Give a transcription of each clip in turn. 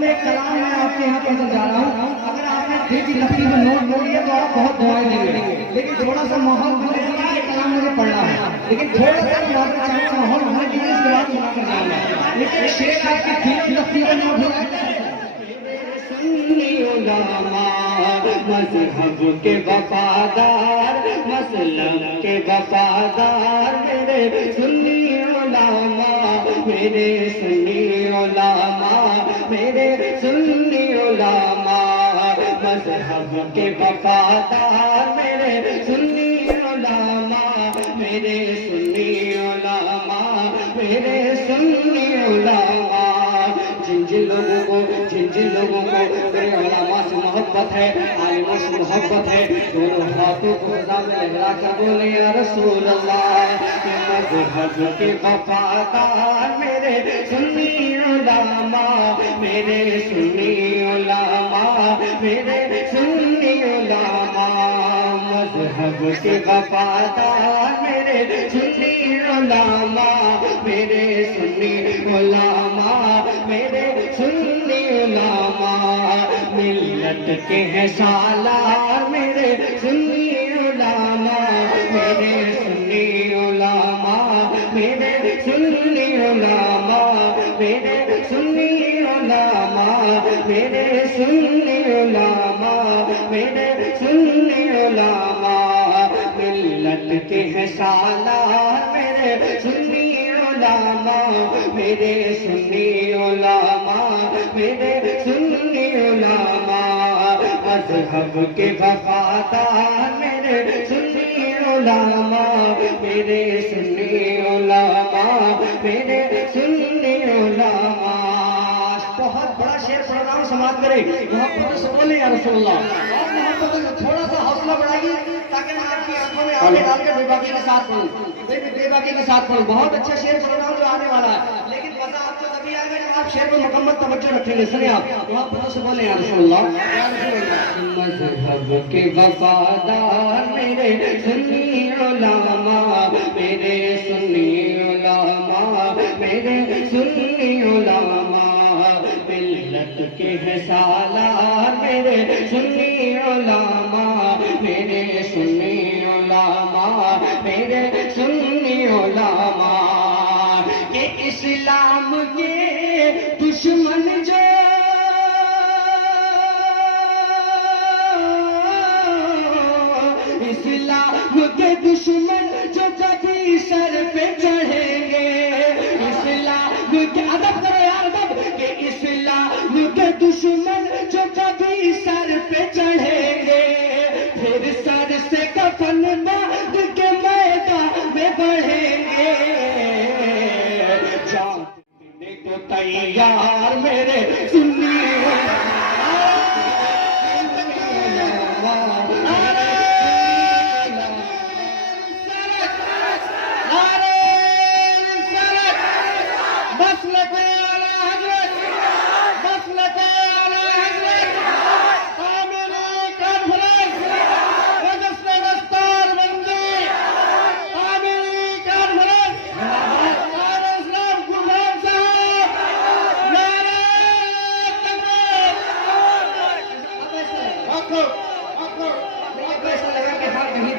میں ایک کلام میں آپ کے یہاں پڑھنے جا رہا ہوں. اگر آپ نے دل کی تکلیف نوٹ کر لیا تو آپ بہت دعائیں دیں گے، لیکن تھوڑا سا ماحول بنے گا. یہ کلام مجھے پڑھنا ہے، لیکن تھوڑا سا ماحول ہونا چاہیے، اس کے بعد سنا کر جاؤں گا. لیکن شیخ آپ کی دل کی تکلیف نوٹ ہو جائے. مذہب کے وفادار، مسلک کے وفادار، میرے سنی علماء، میرے سنی علماء، میرے سنی علماء. مذہب کے وفادار، میرے سنی علماء، میرے سنی علماء، میرے سنی علماء. جن لوگوں کو میرے علماء سے محبت ہے، عالموں سے محبت ہے، دونوں ہاتھوں کو خدا میں لہرا کر بولے یا رسول اللہ. مذہب کے وفادار، میرے سنی علماء، میرے سنی علماء، میرے سنی علماء. مذہب کے وفادار، میرے سنی علماء، میرے سنی علماء، میرے سنی علماء. ملت کے ہیں سالار، میرے سنی علماء، میرے سنی علماء، میرے سنی علماء، میرے سنی علماء، میرے سنی علماء، میرے سنی علماء. ملت کے ہیں سالار، میرے سنی علماء، میرے سنی علماء، میرے سنی علماء. مذہب کے وفادار، میرے سنی علماء، میرے سنی علماء، میرے سنی علماء. بہت بڑا شعر پڑھ رہا ہوں، سماعت کرے. محبت سے بولے یا رسول اللہ. اور محبت سے تھوڑا سا حوصلہ بڑھائیے تاکہ میں آپ کی آنکھوں میں آنکھیں ڈال کے بے باکی کے ساتھ پڑھوں، بے باکی کے ساتھ پڑھوں. بہت اچھا شعر پڑھ رہا ہوں جو آنے والا ہے، لیکن مزہ آپ کو تبھی آئے گا جب آپ شعر پر مکمل توجہ رکھیں گے. سنیں آپ محبت سے بولے یا رسول اللہ. مذہب کے وفادار، میرے سنی علماء، میرے سنی علماء، میرے سنی علماء. ملت کے ہیں سالار، میرے سنی علماء، میرے سنی علماء، میرے سنی علماء. کہ اسلام کے دشمن جو اسلام کے دشمن جو کبھی سر پہ چڑھیں گے، اسلام کے ادب کرو یار ادب. کہ اسلام کے دشمن جو کبھی سر پہ چڑھیں گے، پھر سر سے کفن باندھ کے میدان میں بڑھیں گے. جان دینے کو تیار، میرے سنی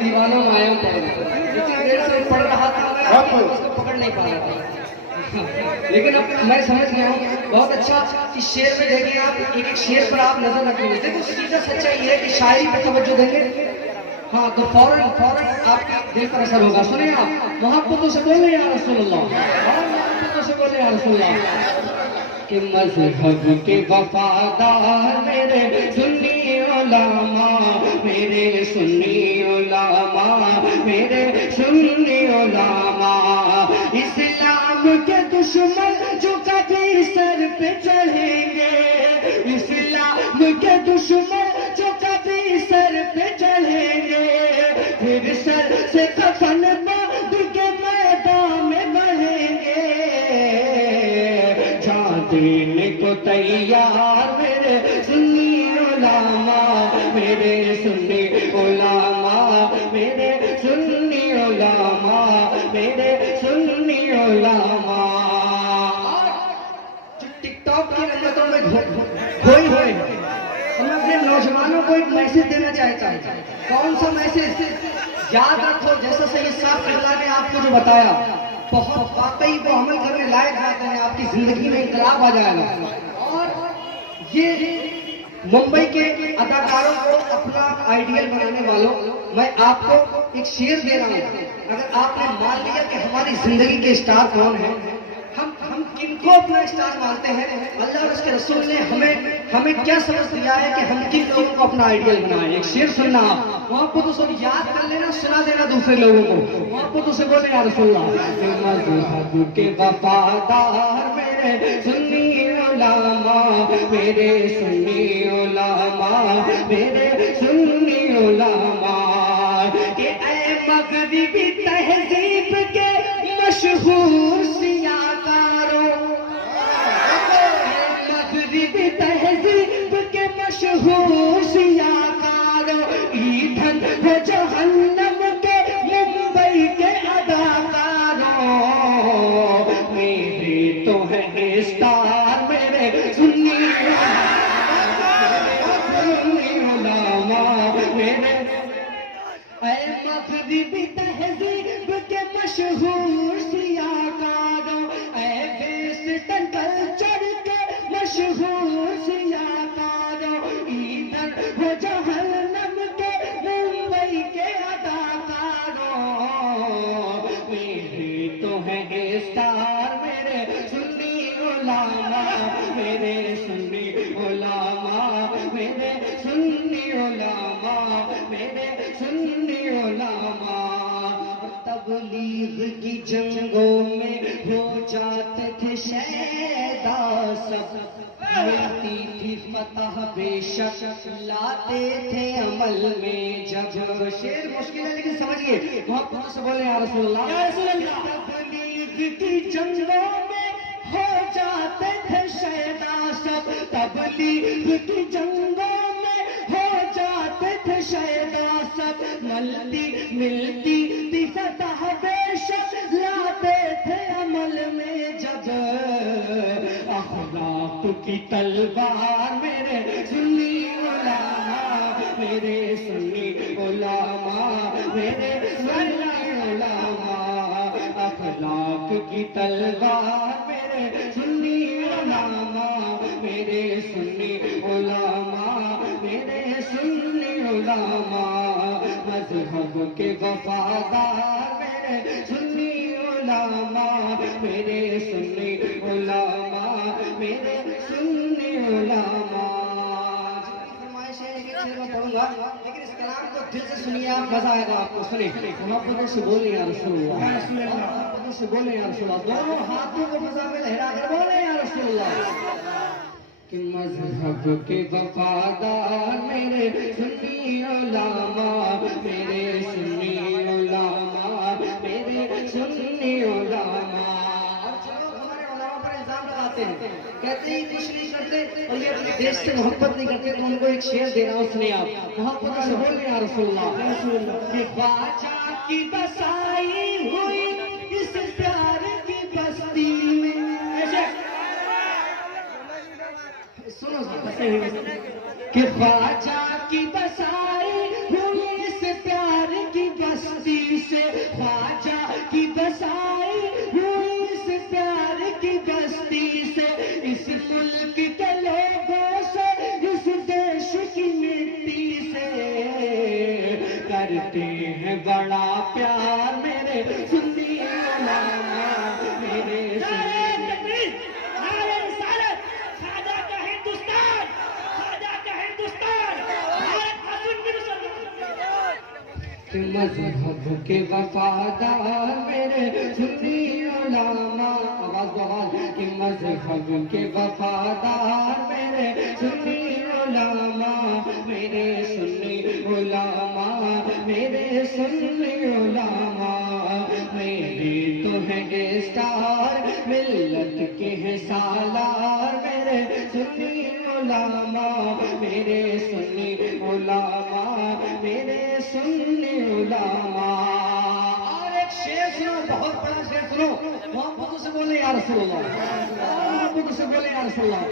دیوانوں میں آیا اتنی دیر سے پڑھ رہا تھا پکڑ نہیں پا رہا تھا، لیکن اب میں سمجھ گیا ہوں. بہت اچھا. اس شعر میں دیکھیں آپ، ایک ایک شعر پر آپ نظر رکھیں گے. دیکھو سیدھا سچائی یہ ہے کہ شاعری پہ توجہ دیں گے ہاں تو فوراً آپ کے دل پر اثر ہوگا. سنیں آپ محبتوں سے بولیں یا رسول اللہ، محبتوں سے بولیں یا رسول اللہ. کہ مذہب کے وفادار، میرے سنی علماء، میرے سنی علماء، میرے سنی علماء. اسلام کے دشمن جو کبھی سر پہ چڑھیں گے، اسلام کے دشمن جو کبھی سر پہ چڑھیں گے، پھر سر سے کفن باندھ کے میدان میں بڑھیں گے. جان دینے کو تیار، میرے سنی علماء، میرے سنی علماء، میرے سنی علماء، میرے سنی علماء. جو ٹک ٹاک کی رنگتوں میں نوجوانوں کو ایک میسج دینا چاہتا ہوں. کون سا میسج؟ یاد رکھو جیسا سید صاحب قبلہ نے آپ کو جو بتایا بہت واقعی وہ عمل کرنے لائق باتیں ہیں. آپ کی زندگی میں انقلاب آ جائے گا. اور یہ ممبئی کے اداکاروں کو اپنا آئیڈیل بنانے والوں، میں آپ کو ایک شعر دے رہا ہوں. اگر آپ نے مان لیا کہ ہماری زندگی کے اسٹار کون ہیں، ہم کن کو اپنا اسٹار مانتے ہیں، اللہ اور اس کے رسول نے ہمیں کیا سبق دیا ہے کہ ہم کن لوگوں کو اپنا آئیڈیل بنائیں. ایک شعر سننا آپ، وہاں کو تو سب یاد کر لینا، سنا دینا دوسرے لوگوں کو. وہاں کو تو سے بولے یا رسول اللہ. مذہب کے وفادار میرے سنی علماء، میرے سنی علماء، میرے سنی علماء، کہ اے مغربی تہذیب کے مشہور سیاکاروں، اے مغربی تہذیب کے مشہور سیاکاروں، ایندھن ہے جہنم کے ممبئی کے اداکاروں، میرے تو ہے اسٹار میرے سنی علماء، میرے اے مغربی تہذیب کے مشہور سیاکاروں، اے ویسٹرن کلچر کے مشہور سیاکاروں، ایندھن ہو جہنم کے ممبئی کے اداکاروں، میرے تو ہے اسٹار میرے سنی علماء، میرے سنی علماء، میرے سنی علماء، میرے سنی علماء. تبلیغ کی جنگوں میں ہو جاتے تھے شیدا سب، ملتی تھی فتح بے شک، لاتے تھے عمل میں جب. شعر مشکل ہے لیکن سمجھیے، محبت سے بولے یا رسول اللہ. یا رسول اللہ. تبلیغ کی جنگوں میں ہو جاتے تھے شیدا سب، تبلیغ کی جنگوں میں ہو جاتے تھے شیدا سب، ملتی تھی فتح بے شک، لاتے تھے عمل میں جب. اخلاق کی تلوار میرے سنی علماء، میرے سنی علماء، میرے سنی علماء. اخلاق کی تلوار میرے سنی علماء، میرے سنی علماء، میرے سنی علماء. مذہب کے وفادار میرے سنی علماء، میرے سنی علماء، میرے سنی علماء. فرمائش ہے کہ شعر میں پڑھوں گا لیکن اس کلام کو دل سے سنیے آپ، مزہ آئے گا آپ کو. سنیں محبت سے بولے یا رسول اللہ، محبت سے بولے یا رسول اللہ. دونوں ہاتھوں کو فضا میں لہرا کر بولے یا رسول اللہ. کہ مذہب کے وفادار میرے سنی علماء، میرے سنی علماء، میرے سنی علماء. اور جو لوگ ہمارے علماء پر الزام لگاتے ہیں، کہتے ہیں کچھ نہیں کرتے اور یہ اپنے دیش سے محبت نہیں کرتے، تو ان کو ایک شعر دینا اس نے آپ. محبت سے بولے یا رسول اللہ. کہ خواجہ کی بسائی ہوئی اس پیار کی بستی میں، سنو کہ خواجہ کی بسائی ہوئی اس پیار کی بستی سے، خواجہ کی بسائی ہوئی اس پیار کی بستی سے، اس ملک کے لوگوں سے، اس دیش کی مٹی سے کرتے ہیں بڑا پیار میرے سنی علماء، میرے سنی. مذہب کے وفادار میرے سنی علماء، آواز کہ مذہب کے وفادار میرے سنی علماء، میرے سنی علماء، میرے سنی علماء. میرے تو ہیں اسٹار ملت کے ہیں سالار میرے سنی علماء، میرے سنی علماء، میرے سنی علماء. اور ایک شعر سنو، بہت بڑا شعر سنو. محبت سے بولے یا رسول اللہ. محبت سے بولے یا رسول اللہ.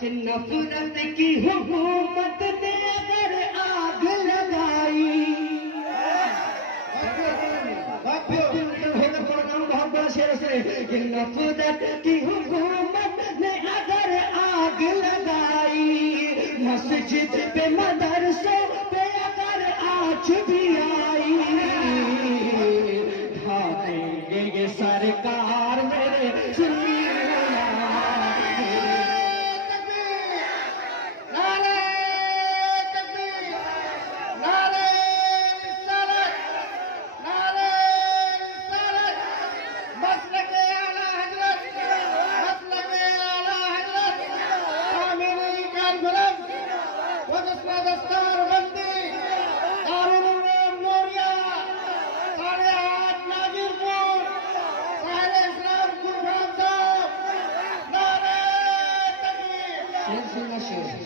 کہ نفرت کی حکومت نے شیر سے کہ نفرت کی حکومت نے اگر آگ لگائی، مسجد پہ مدرسوں پہ اگر آنچ بھی آئی، ڈھا دیں گے یہ سرکار میرے سنی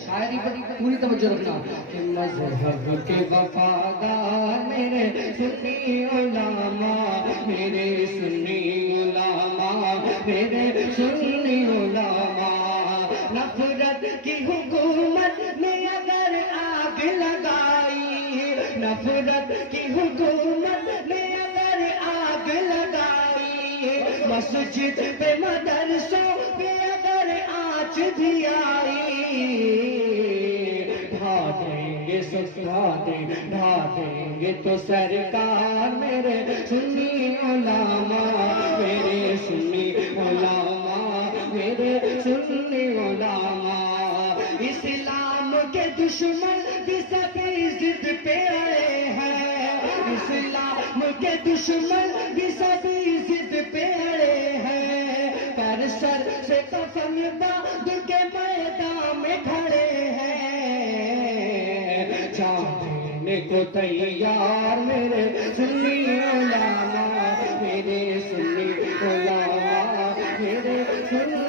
شاعری پر پوری توجہ رکھنا کہ مذہب کے وفادار میرے سنی علماء، میرے سنی علماء، میرے سنی علماء، نفرت کی حکومت نے اگر آگ لگائی، نفرت کی حکومت نے اگر آگ لگائی، مسجد پہ مدرسوں پہ اگر آنچ بھی آئی، ڈھا دیں گے ڈھا دیں گے تو سرکار میرے سنی علماء، میرے سنی علماء، میرے سنی علماء، اسلام کے دشمن بھی سبھی ضد پہ آئے ہیں، اسلام کے دشمن بھی سبھی ضد پہ آئے ہیں، پر سر سے کفن باندھ کے میدان میں کھڑے ہیں، جان دینے کو تیار میرے سنی علماء، میرے سنی علماء، میرے سنی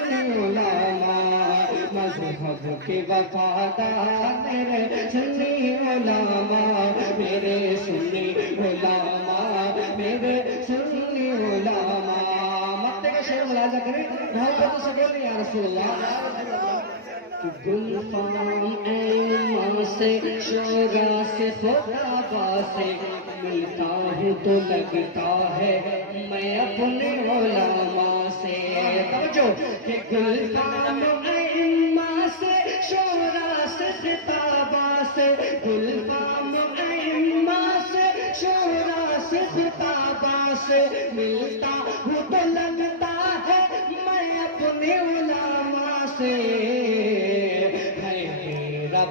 علماء، مذہب کے وفادار میرے سنی علماء، میرے سنی علماء، میرے سنی علماء۔ مکتے کا شعر ملاحظہ کریں، محبت سے بولیں یا رسول اللہ۔ گلفام ایما سے شورا سے خطابہ سے ملتا ہوں تو لگتا ہے میں اپنے علماء سے، توجہ کہ گلفام ایما سے شورا سے خطابہ سے، گلفام ایما سے شورا سے خطابہ سے ملتا ہوں تو لگتا ہے میں اپنے علماء سے،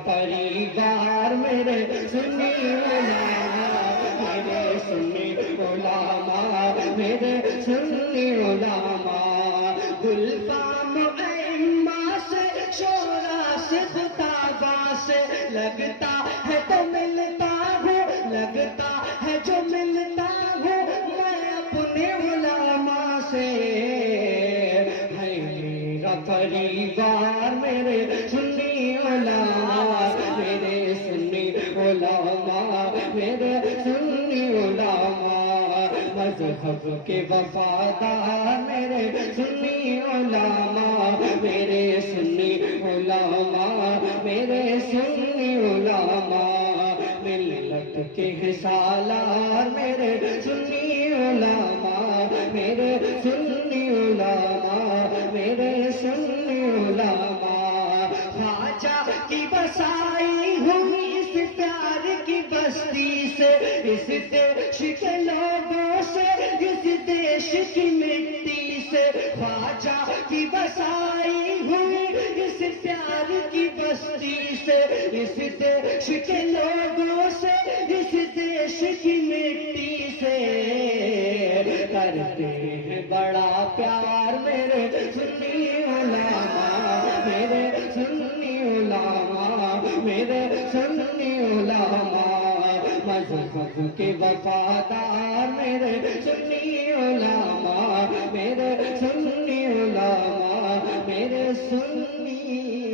پریوار میرے سنی علماء، میرے سنی علماء، میرے سنی علماء، گلفام ایما سے شورا سے خطابہ سے لگتا ہے تو ملتا ہوں، لگتا ہے جو ملتا ہوں میں اپنے علماء سے، ہے میرا پریوار میرے سنی علماء، میرے سنی علماء، میرے سنی علماء، مذہب کے وفادار میرے سنی علماء، میرے سنی علماء، میرے سنی علماء، ملت کے سالار میرے سنی علماء، میرے سنی علماء، میرے سنی علماء، خواجہ کی بسائی ہوئی اس پیار کی بستی سے، اس دیش کے لوگوں سے، اس دیش کی مٹی سے، خواجہ کی بسائی ہوئی اس پیار کی بستی سے، اس دیش کے لوگوں سے، اس دیش کی مٹی سے، کرتے ہیں بڑا پیار میرے سنی علماء، میرے سنی علماء، میرے سنی علماء، مذہب کے وفادار میرے سنی علماء، میرے سنی علماء، میرے سنی